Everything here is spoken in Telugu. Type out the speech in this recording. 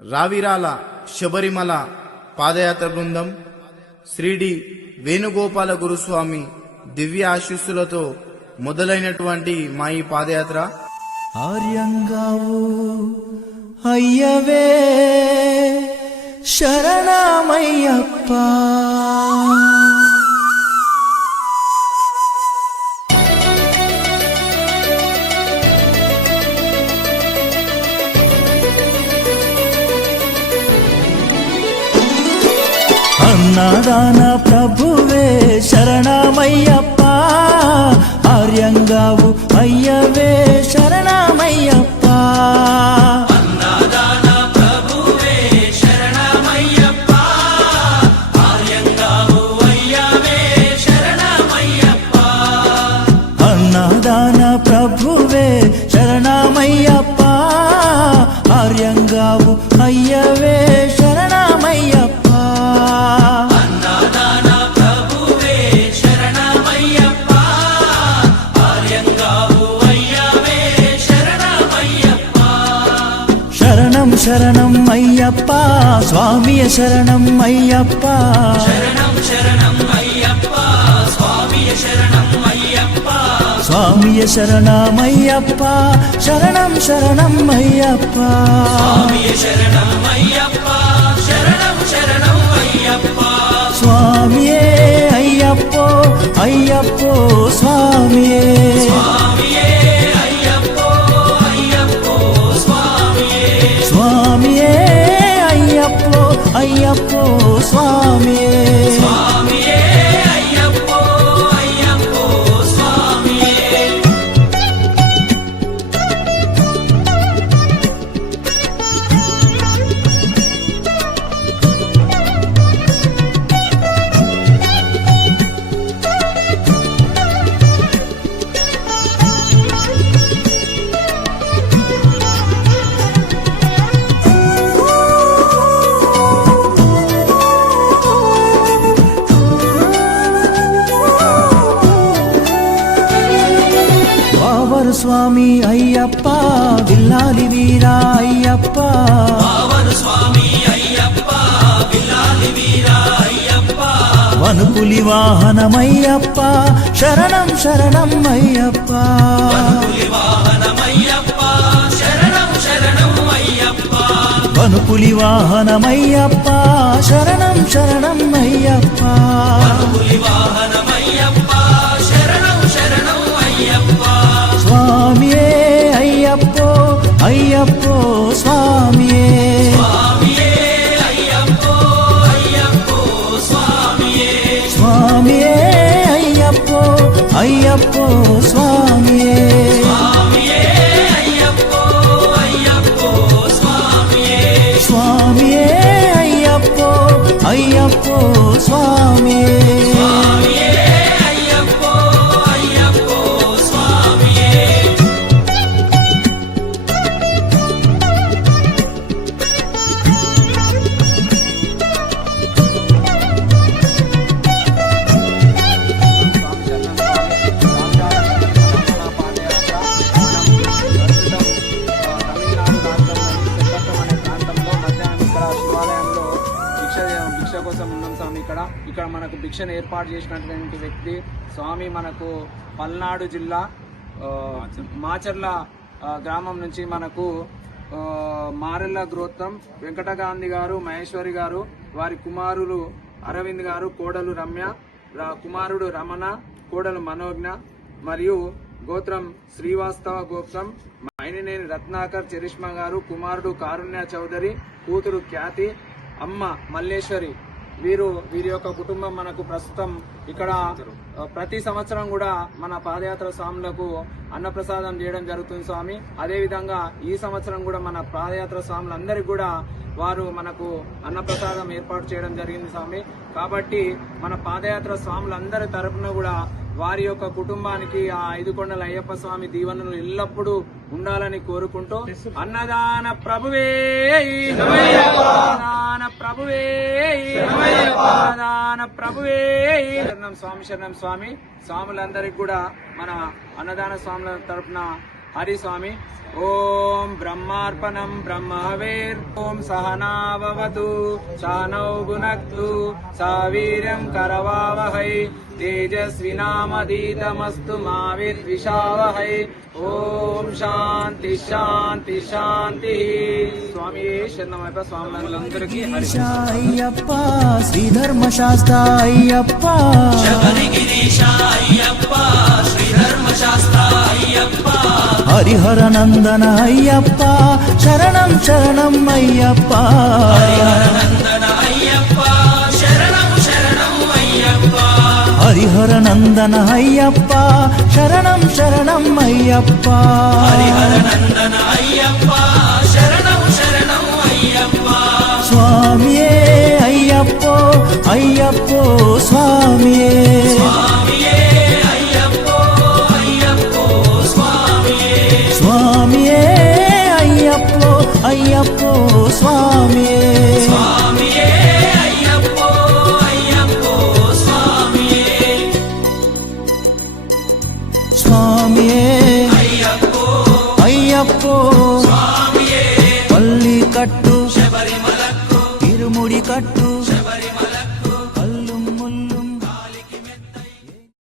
రావిరాల శబరిమల పాదయాత్ర బృందం శ్రీడి వేణుగోపాల గురుస్వామి దివ్య ఆశీస్సులతో మొదలైనటువంటి మా ఈ పాదయాత్ర ఆర్యంగావు అయ్యవే శరణమయ్యప్ప. అన్నదాన ప్రభువే శరణమయ్యప్ప, ఆర్యంగావు అయ్యవే శరణమయ్యప్ప. అన్నదాన ప్రభువే శరణమయ్యప్ప, ఆర్యంగావు అయ్యవే శరణమయ్యప్ప. అన్నదాన ప్రభువే శరణమయ్యప్ప, ఆర్యంగావు అయ్యవే శరణమయ్యప్ప. అన్నదాన ప్రభువే శరణమయ్యప్ప, ఆర్యంగావు అయ్యవే శరణమయ్యప్ప. శరణం శరణం అయ్యప్ప, స్వామియ శరణం అయ్యప్ప. శరణం శరణం అయ్యప్ప, స్వామియ శరణం అయ్యప్ప. స్వామియ శరణమయ్యప్ప, శరణం శరణం అయ్యప్ప. స్వామియ శరణం అయ్యప్ప, శరణం శరణం అయ్యప్ప. స్వామియే అయ్యప్పో అయ్యప్పో స్వామియే. స్వామియే అయ్యప్పో అయ్యప్పో స్వామియే. స్వామియే అయ్యప్పో అయ్యప్పో స్వామియే. స్వామియే అయ్యప్పో అయ్యప్పో స్వామియే. వావరు స్వామి అయ్యప్ప, విల్లాలి వీరా అయ్యప్ప. పావన స్వామి అయ్యప్ప, విల్లాలి వీరా అయ్యప్ప. వనుపులి వాహనమయ్యప్ప, శరణం శరణం అయ్యప్ప. పులి వాహనమయ్యప్ప, శరణం శరణం అయ్యప్ప. వనుపులి వాహనమయ్యప్ప, శరణం శరణం అయ్యప్ప. పులి వాహనమయ్యప్ప, శరణం శరణం అయ్యప్ప. స్వామియే అయ్యప్పో అయ్యప్పో స్వామియే. స్వామియే అయ్యప్పో అయ్యప్పో స్వామియే. స్వామియే అయ్యప్పో అయ్యప్పో స్వామియే. స్వామియే అయ్యప్పో అయ్యప్పో స్వామియే. స్వామియే అయ్యప్పో అయ్యప్పో స్వామియే. స్వామియే అయ్యప్పో అయ్యప్పో స్వామియే. భిక్ష కోసం ఉన్నాం స్వామి. ఇక్కడ మనకు భిక్షను ఏర్పాటు చేసినటువంటి వ్యక్తి స్వామి మనకు పల్నాడు జిల్లా మాచర్ల గ్రామం నుంచి మనకు మారెల్ల గ్రోత్తం వెంకటగాంధీ గారు, మహేశ్వరి గారు, వారి కుమారులు అరవింద్ గారు, కోడలు రమ్య, కుమారుడు రమణ, కోడలు మనోజ్ఞ మరియు గోత్రం శ్రీవాస్తవ గోత్రం మైనినేని రత్నాకర్ చరిష్మా గారు, కుమారుడు కారుణ్య చౌదరి, కూతురు ఖ్యాతి, అమ్మ మల్లేశ్వరి. వీరి యొక్క కుటుంబం మనకు ప్రస్తుతం ఇక్కడ ప్రతి సంవత్సరం కూడా మన పాదయాత్ర స్వాములకు అన్నప్రసాదం చేయడం జరుగుతుంది స్వామి. అదేవిధంగా ఈ సంవత్సరం కూడా మన పాదయాత్ర స్వాములందరికీ కూడా వారు మనకు అన్నప్రసాదం ఏర్పాటు చేయడం జరిగింది స్వామి. కాబట్టి మన పాదయాత్ర స్వాములందరి తరపున కూడా వారి యొక్క కుటుంబానికి ఆ 5 కొండల అయ్యప్ప స్వామి దీవెనలు ఎల్లప్పుడూ ఉండాలని కోరుకుంటూ అన్నదాన ప్రభువే అన్నదాన ప్రభువే అన్నదాన ప్రభువే శరణం స్వామి శరణం స్వామి. స్వాములందరికీ కూడా మన అన్నదాన స్వాముల తరపున హరి స్వామి. ఓం బ్రహ్మార్పణం బ్రహ్మవేర్ ఓం సహనావతు సహనౌ భునక్తు సావీర్యం కరవావహై తేజస్వినామధీతమస్తు మా విద్విషావహై. ఓం శాంతి శాంతి శాంతి. స్వామి శరణమయ్యప్ప. స్వాములందరికీ హరి. అయ్యప్ప శ్రీధర్మశాస్త్ర అయ్యప్ప శబరిగిరీశ అయ్యప్ప శ్రీధర్మశాస్త్ర అయ్యప్ప హరిహర నందన అయ్యప్ప శరణం శరణం అయ్యప్ప నందన అయ్యప్ప శరణం శరణం అయ్యప్ప హరిహర నందన అయ్యప్ప శరణం శరణం అయ్యప్ప హరిహర నందన అయ్యప్ప శరణం శరణం అయ్యప్ప స్వామియే అయ్యప్పో అయ్యప్పో స్వామియే స్వామియే అయ్యప్పో అయ్యప్పో స్వామియే స్వామియే అయ్యప్పో అయ్యప్పో స్వామియే స్వామియే అయ్యప్పో అయ్యప్పో స్వామియే స్వామియే అయ్యప్పో అయ్యప్పో స్వామియే పల్లి కట్టు శబరిమలకు ఇరుముడి కట్టు